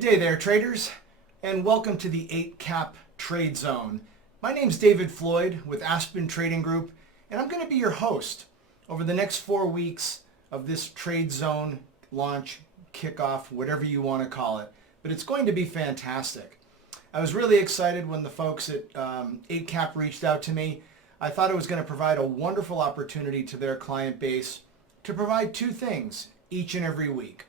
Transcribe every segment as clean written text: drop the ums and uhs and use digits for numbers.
Good day there, traders, and welcome to the Eightcap Trade Zone. My name's David Floyd with Aspen Trading Group, and I'm going to be your host over the next 4 weeks of this Trade Zone launch, kickoff, whatever you want to call it. But it's going to be fantastic. I was really excited when the folks at Eightcap reached out to me. I thought it was going to provide a wonderful opportunity to their client base to provide two things each and every week.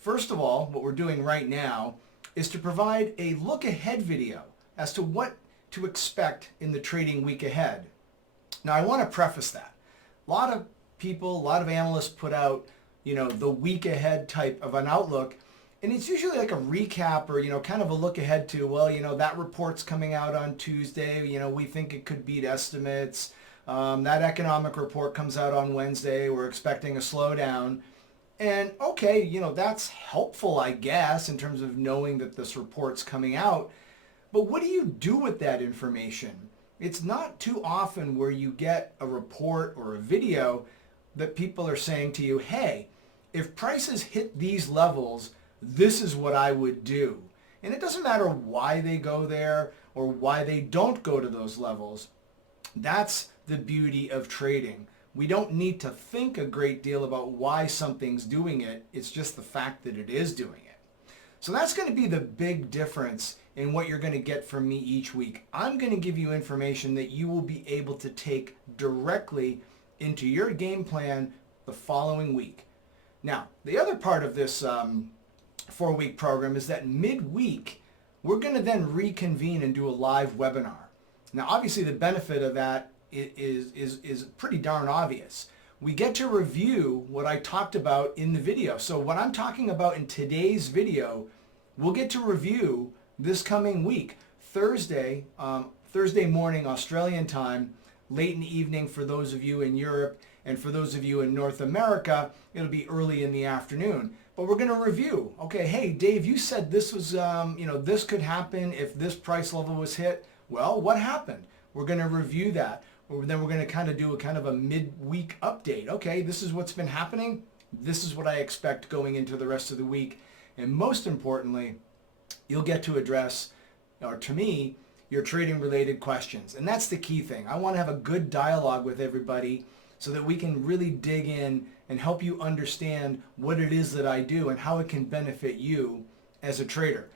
First of all, what we're doing right now is to provide a look-ahead video as to what to expect in the trading week ahead. Now, I want to preface that. A lot of people, a lot of analysts put out, the week ahead type of an outlook, and it's usually like a recap or, kind of a look ahead to, that report's coming out on Tuesday, we think it could beat estimates. That economic report comes out on Wednesday, we're expecting a slowdown. And okay, that's helpful, I guess, in terms of knowing that this report's coming out. But what do you do with that information? It's not too often where you get a report or a video that people are saying to you, hey, if prices hit these levels, this is what I would do. And it doesn't matter why they go there or why they don't go to those levels. That's the beauty of trading. We don't need to think a great deal about why something's doing it. It's just the fact that it is doing it. So that's going to be the big difference in what you're going to get from me each week. I'm going to give you information that you will be able to take directly into your game plan the following week. Now, the other part of this 4-week program is that midweek, we're going to then reconvene and do a live webinar. Now, obviously, the benefit of that is pretty darn obvious. We get to review what I talked about in the video. So what I'm talking about in today's video, we'll get to review this coming week, Thursday morning Australian time, late in the evening for those of you in Europe, and for those of you in North America, it'll be early in the afternoon. But we're going to review. Okay, hey Dave, you said this was, this could happen if this price level was hit. Well, what happened? We're going to review that. Then we're going to kind of do a midweek update. Okay, this is what's been happening. This is what I expect going into the rest of the week. And most importantly, you'll get to address, or to me, your trading related questions. And that's the key thing. I want to have a good dialogue with everybody so that we can really dig in and help you understand what it is that I do and how it can benefit you as a trader.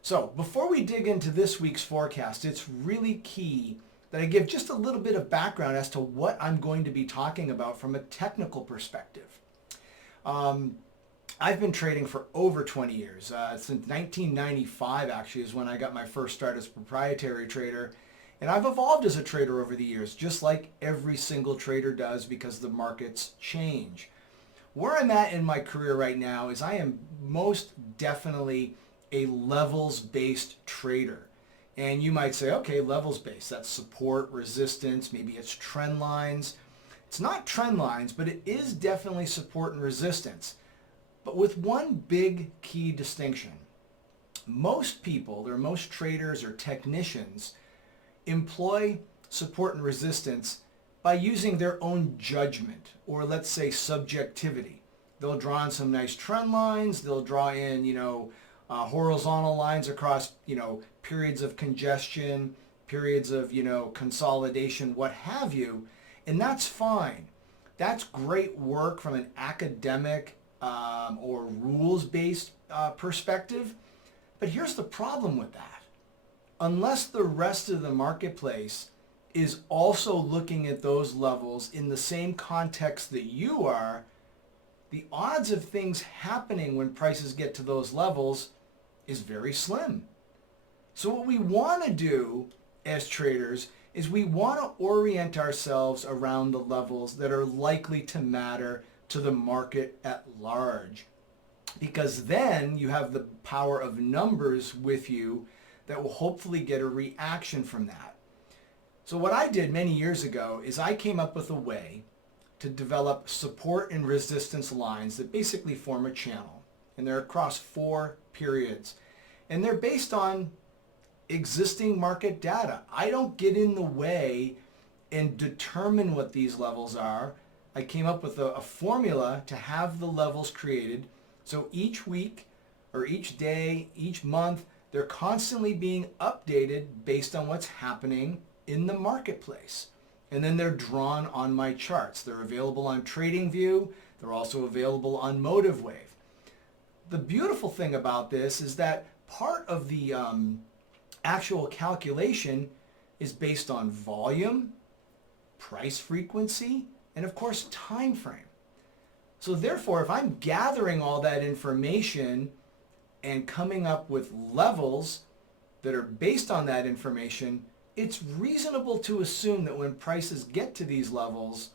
So before we dig into this week's forecast, it's really key that I give just a little bit of background as to what I'm going to be talking about from a technical perspective. I've been trading for over 20 years. Since 1995 actually is when I got my first start as a proprietary trader. And I've evolved as a trader over the years, just like every single trader does because the markets change. Where I'm at in my career right now is I am most definitely a levels-based trader. And you might say, okay, levels-based, that's support, resistance, maybe it's trend lines. It's not trend lines, but it is definitely support and resistance. But with one big key distinction. Most people, or most traders or technicians, employ support and resistance by using their own judgment, or let's say subjectivity. They'll draw in some nice trend lines, they'll draw in, horizontal lines across, periods of congestion, periods of, consolidation, what have you, and that's fine. That's great work from an academic or rules-based perspective, but here's the problem with that. Unless the rest of the marketplace is also looking at those levels in the same context that you are, the odds of things happening when prices get to those levels is very slim. So what we want to do as traders is we want to orient ourselves around the levels that are likely to matter to the market at large. Because then you have the power of numbers with you that will hopefully get a reaction from that. So what I did many years ago is I came up with a way to develop support and resistance lines that basically form a channel. And they're across 4 periods. And they're based on existing market data. I don't get in the way and determine what these levels are. I came up with a formula to have the levels created. So each week or each day, each month, they're constantly being updated based on what's happening in the marketplace. And then they're drawn on my charts. They're available on TradingView. They're also available on MotiveWave. The beautiful thing about this is that part of the actual calculation is based on volume, price frequency, and of course time frame. So therefore, if I'm gathering all that information and coming up with levels that are based on that information, it's reasonable to assume that when prices get to these levels,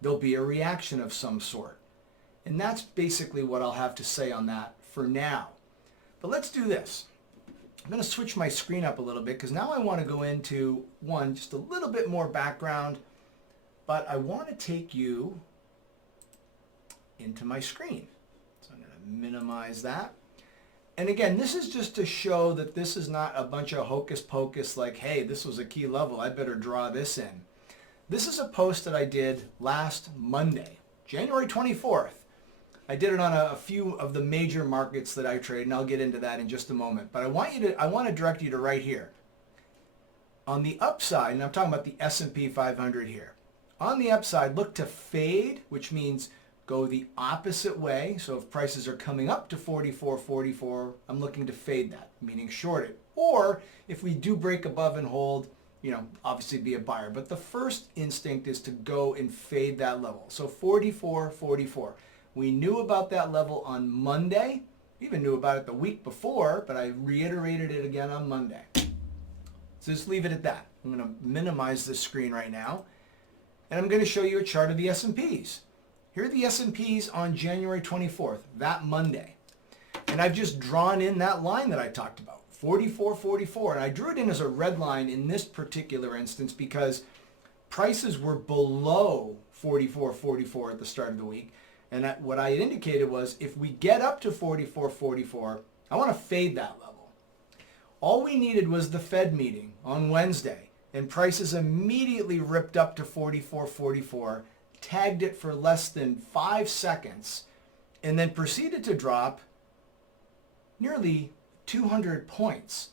there'll be a reaction of some sort. And that's basically what I'll have to say on that for now. But let's do this. I'm going to switch my screen up a little bit because now I want to go into just a little bit more background, but I want to take you into my screen. So I'm going to minimize that. And again, this is just to show that this is not a bunch of hocus pocus like, hey, this was a key level, I better draw this in. This is a post that I did last Monday, January 24th. I did it on a few of the major markets that I trade, and I'll get into that in just a moment. But I want to direct you to right here. On the upside, and I'm talking about the S&P 500 here. On the upside, look to fade, which means go the opposite way. So if prices are coming up to 44.44, I'm looking to fade that, meaning short it. Or if we do break above and hold, obviously be a buyer. But the first instinct is to go and fade that level. So 44.44. We knew about that level on Monday. We even knew about it the week before, but I reiterated it again on Monday. So just leave it at that. I'm going to minimize this screen right now. And I'm going to show you a chart of the S&Ps. Here are the S&Ps on January 24th, that Monday. And I've just drawn in that line that I talked about, 44.44. And I drew it in as a red line in this particular instance because prices were below 44.44 at the start of the week. And what I had indicated was if we get up to 44.44, I want to fade that level. All we needed was the Fed meeting on Wednesday, and prices immediately ripped up to 44.44, tagged it for less than 5 seconds, and then proceeded to drop nearly 200 points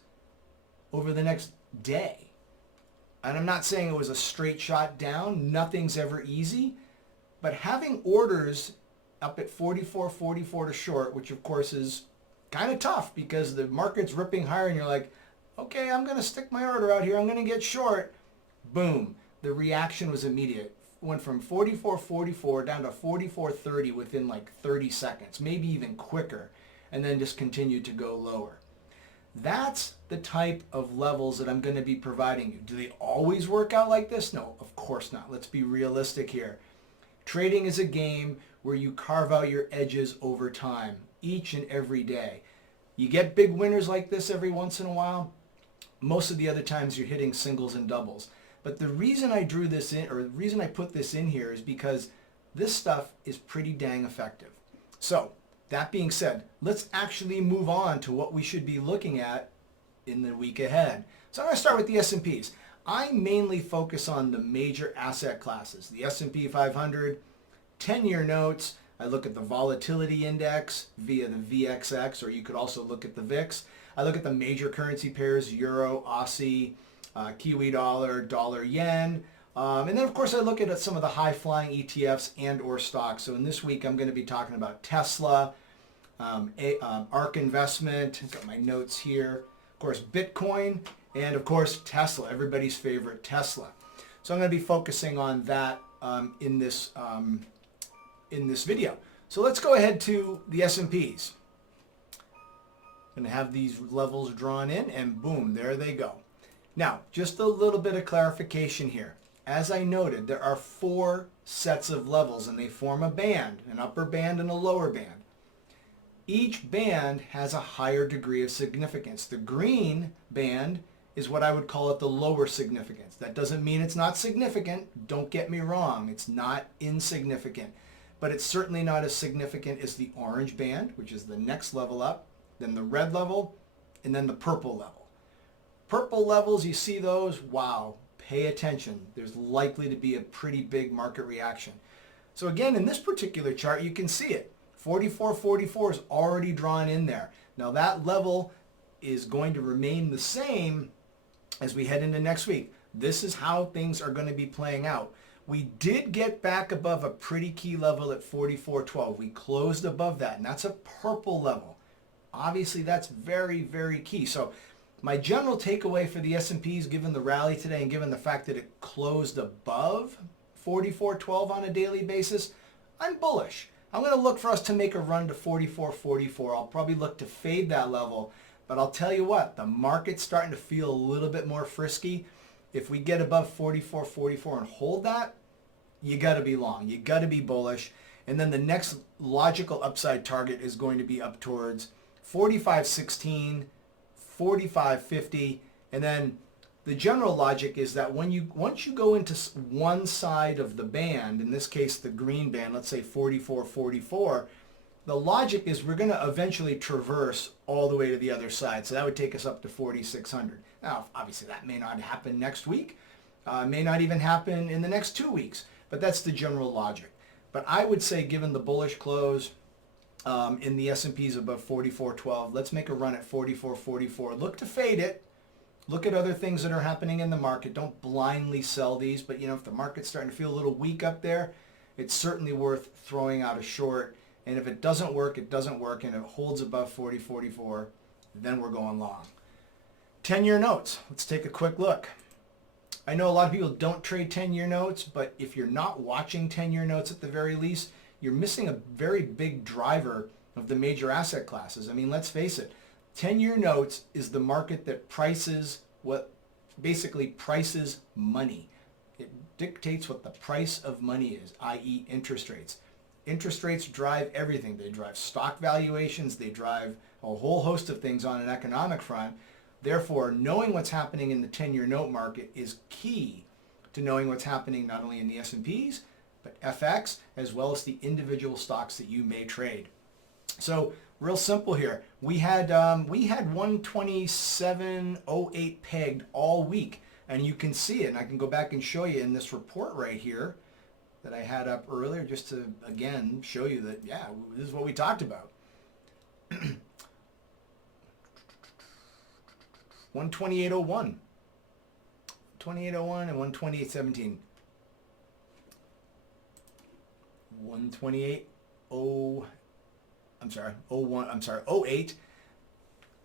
over the next day. And I'm not saying it was a straight shot down. Nothing's ever easy. But having orders up at 44.44 to short, which of course is kind of tough because the market's ripping higher and you're like, okay, I'm going to stick my order out here. I'm going to get short. Boom. The reaction was immediate. Went from 44.44 down to 44.30 within like 30 seconds, maybe even quicker, and then just continued to go lower. That's the type of levels that I'm going to be providing you. Do they always work out like this? No, of course not. Let's be realistic here. Trading is a game where you carve out your edges over time, each and every day. You get big winners like this every once in a while. Most of the other times you're hitting singles and doubles. But the reason I drew this in, or the reason I put this in here is because this stuff is pretty dang effective. So, that being said, let's actually move on to what we should be looking at in the week ahead. So I'm going to start with the S&Ps. I mainly focus on the major asset classes, the S&P 500, 10-year notes. I look at the volatility index via the VXX, or you could also look at the VIX. I look at the major currency pairs, Euro, Aussie, Kiwi dollar, dollar yen. And then of course I look at some of the high-flying ETFs and or stocks. So in this week I'm going to be talking about Tesla, ARK Investment, got my notes here, of course Bitcoin, and of course Tesla, everybody's favorite Tesla. So I'm going to be focusing on that in this video. So let's go ahead to the S&Ps. Going to have these levels drawn in, and boom, there they go. Now, just a little bit of clarification here. As I noted, there are 4 sets of levels, and they form a band, an upper band and a lower band. Each band has a higher degree of significance. The green band is what I would call it the lower significance. That doesn't mean it's not significant. Don't get me wrong. It's not insignificant. But it's certainly not as significant as the orange band, which is the next level up, then the red level, and then the purple level. Purple levels, you see those? Wow, pay attention. There's likely to be a pretty big market reaction. So again, in this particular chart, you can see it. 44.44 is already drawn in there. Now that level is going to remain the same as we head into next week. This is how things are going to be playing out. We did get back above a pretty key level at 44.12. We closed above that, and that's a purple level. Obviously, that's very, very key. So my general takeaway for the S&Ps, given the rally today and given the fact that it closed above 44.12 on a daily basis, I'm bullish. I'm going to look for us to make a run to 44.44. I'll probably look to fade that level. But I'll tell you what, the market's starting to feel a little bit more frisky. If we get above 44.44 and hold that, you got to be long. You got to be bullish. And then the next logical upside target is going to be up towards 45.16, 45.50, and then the general logic is that once you go into one side of the band, in this case the green band, let's say 44.44, the logic is we're going to eventually traverse all the way to the other side. So that would take us up to 4,600. Now, obviously that may not happen next week, may not even happen in the next 2 weeks, but that's the general logic. But I would say, given the bullish close in the S&Ps above 44.12, let's make a run at 44.44. Look to fade it. Look at other things that are happening in the market. Don't blindly sell these, but if the market's starting to feel a little weak up there, it's certainly worth throwing out a short. And if it doesn't work, it doesn't work, and it holds above 40.44, then we're going long. 10-year notes. Let's take a quick look. I know a lot of people don't trade 10-year notes, but if you're not watching 10-year notes at the very least, you're missing a very big driver of the major asset classes. I mean, let's face it. 10-year notes is the market that basically prices money. It dictates what the price of money is, i.e. interest rates. Interest rates drive everything. They drive stock valuations. They drive a whole host of things on an economic front. Therefore, knowing what's happening in the 10-year note market is key to knowing what's happening not only in the S&Ps, but FX, as well as the individual stocks that you may trade. So real simple here. We had 127.08 pegged all week, and you can see it. And I can go back and show you in this report right here that I had up earlier, just to again show you that, yeah, this is what we talked about. 128.01, 28.01 and 128.17. 08.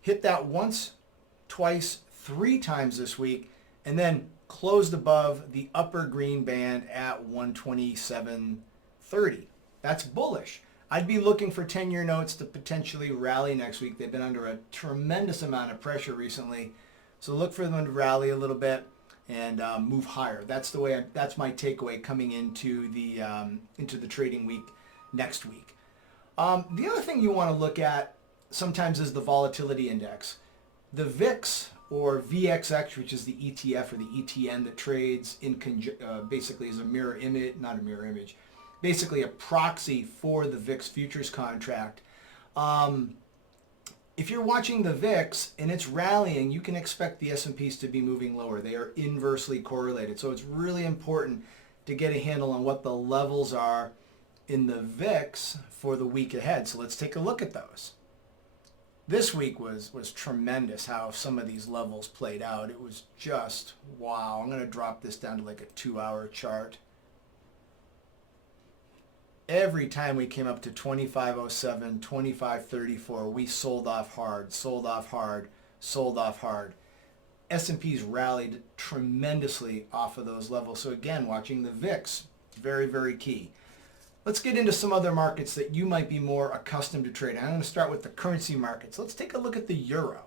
Hit that once, twice, 3 times this week, and then closed above the upper green band at 127.30. That's bullish. I'd be looking for 10-year notes to potentially rally next week. They've been under a tremendous amount of pressure recently, so look for them to rally a little bit and move higher. That's my takeaway coming into the trading week next week. The other thing you want to look at sometimes is the volatility index. The VIX, or VXX, which is the ETF or the ETN that trades in basically as a mirror image, not a mirror image, basically a proxy for the VIX futures contract. If you're watching the VIX and it's rallying, you can expect the S&Ps to be moving lower. They are inversely correlated. So it's really important to get a handle on what the levels are in the VIX for the week ahead. So let's take a look at those. This week was tremendous how some of these levels played out. It was just, wow. I'm going to drop this down to like a 2-hour chart. Every time we came up to 25.07, 25.34, we sold off hard, sold off hard, sold off hard. S&Ps rallied tremendously off of those levels. So again, watching the VIX, very, very key. Let's get into some other markets that you might be more accustomed to trading. I'm going to start with the currency markets. Let's take a look at the euro.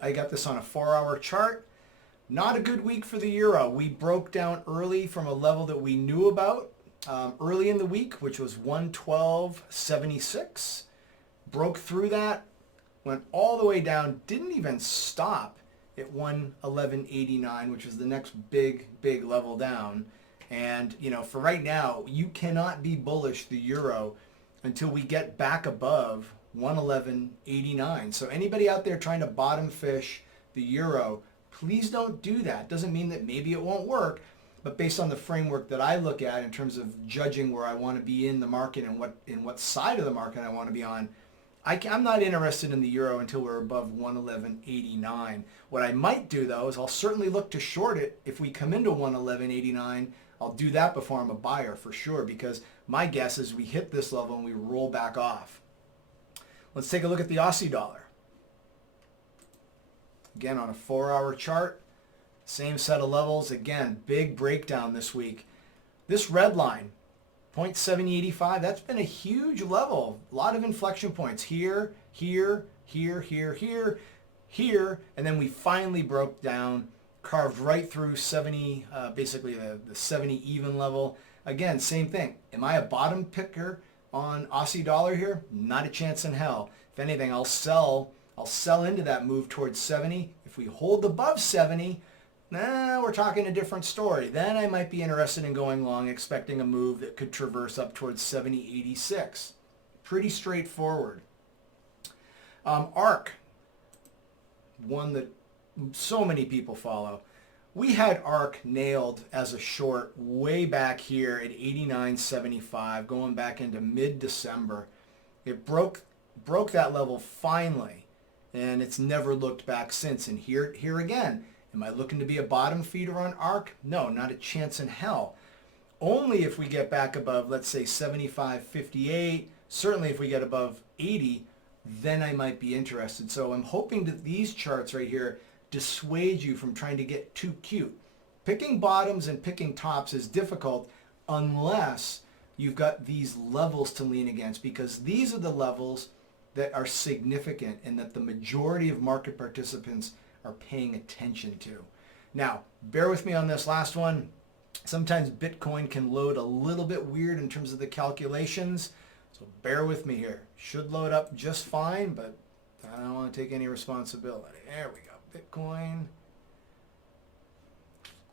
I got this on a 4-hour chart. Not a good week for the euro. We broke down early from a level that we knew about early in the week, which was 112.76. Broke through that, went all the way down, didn't even stop at 111.89, which was the next big level down. And, for right now, you cannot be bullish the euro until we get back above 111.89. So anybody out there trying to bottom fish the euro, please don't do that. Doesn't mean that maybe it won't work, but based on the framework that I look at in terms of judging where I want to be in the market and what side of the market I want to be on, I'm not interested in the euro until we're above 111.89. What I might do though is I'll certainly look to short it if we come into 111.89. I'll do that before I'm a buyer for sure, because my guess is we hit this level and we roll back off. Let's take a look at the Aussie dollar. Again, on a 4-hour chart, same set of levels. Again, big breakdown this week. This red line, 0.7085, that's been a huge level. A lot of inflection points here, here, here, here, here, here, and then we finally broke down, carved right through 70, basically the 70 even level. Again, same thing. Am I a bottom picker on Aussie dollar here? Not a chance in hell. If anything, I'll sell into that move towards 70. If we hold above 70, we're talking a different story. Then I might be interested in going long, expecting a move that could traverse up towards 70.86. Pretty straightforward. ARC, one that so many people follow. We had ARC nailed as a short way back here at 89.75, going back into mid-December. It broke that level finally, and it's never looked back since. And here again, am I looking to be a bottom feeder on ARC? No, not a chance in hell. Only if we get back above, let's say 75.58, certainly if we get above 80, then I might be interested. So I'm hoping that these charts right here dissuade you from trying to get too cute. Picking bottoms and picking tops is difficult unless you've got these levels to lean against, because these are the levels that are significant and that the majority of market participants are paying attention to. Now, bear with me on this last one. Sometimes Bitcoin can load a little bit weird in terms of the calculations, so bear with me here. Should load up just fine, but I don't want to take any responsibility. There we go. Bitcoin.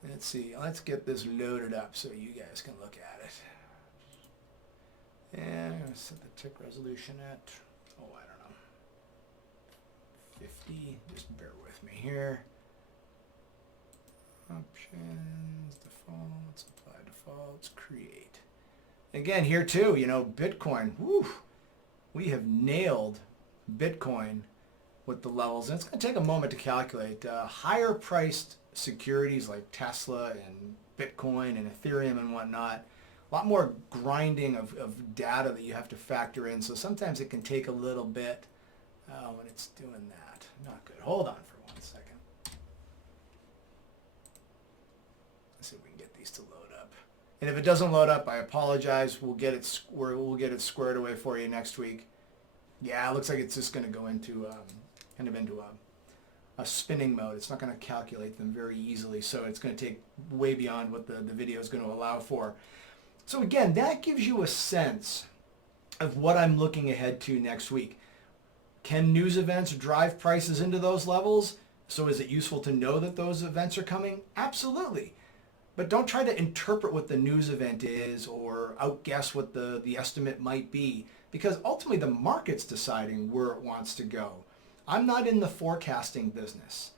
Let's see. Let's get this loaded up so you guys can look at it. And I'm going to set the tick resolution at, oh, I don't know, 50. Just bear with me here. Options, defaults, apply defaults, create. Again, here too, Bitcoin, whew, we have nailed Bitcoin with the levels. And it's going to take a moment to calculate. Higher priced securities like Tesla and Bitcoin and Ethereum and whatnot, a lot more grinding of data that you have to factor in. So sometimes it can take a little bit when it's doing that. Not good. Hold on for 1 second. Let's see if we can get these to load up. And if it doesn't load up, I apologize. We'll get it squared away for you next week. Yeah, it looks like it's just going to go into kind of into a spinning mode. It's not going to calculate them very easily, so it's going to take way beyond what the video is going to allow for. So again, that gives you a sense of what I'm looking ahead to next week. Can news events drive prices into those levels? So is it useful to know that those events are coming? Absolutely. But don't try to interpret what the news event is or outguess what the estimate might be, because ultimately the market's deciding where it wants to go. I'm not in the forecasting business.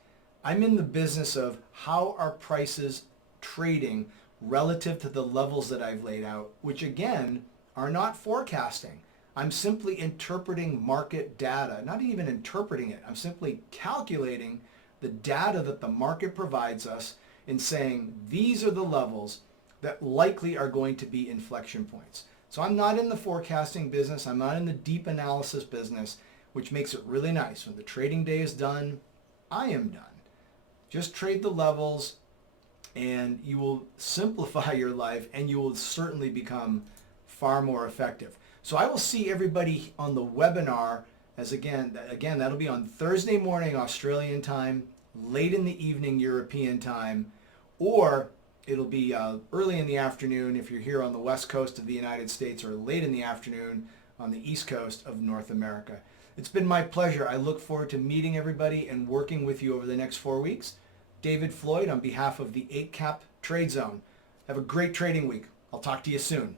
I'm in the business of how are prices trading relative to the levels that I've laid out, which again are not forecasting. I'm simply interpreting market data, not even interpreting it. I'm simply calculating the data that the market provides us and saying these are the levels that likely are going to be inflection points. So I'm not in the forecasting business. I'm not in the deep analysis business, which makes it really nice. When the trading day is done, I am done. Just trade the levels and you will simplify your life and you will certainly become far more effective. So I will see everybody on the webinar, as again, that'll be on Thursday morning Australian time, late in the evening European time, or it'll be early in the afternoon if you're here on the west coast of the United States, or late in the afternoon on the east coast of North America. It's been my pleasure. I look forward to meeting everybody and working with you over the next 4 weeks. David Floyd on behalf of the Eightcap Trade Zone. Have a great trading week. I'll talk to you soon.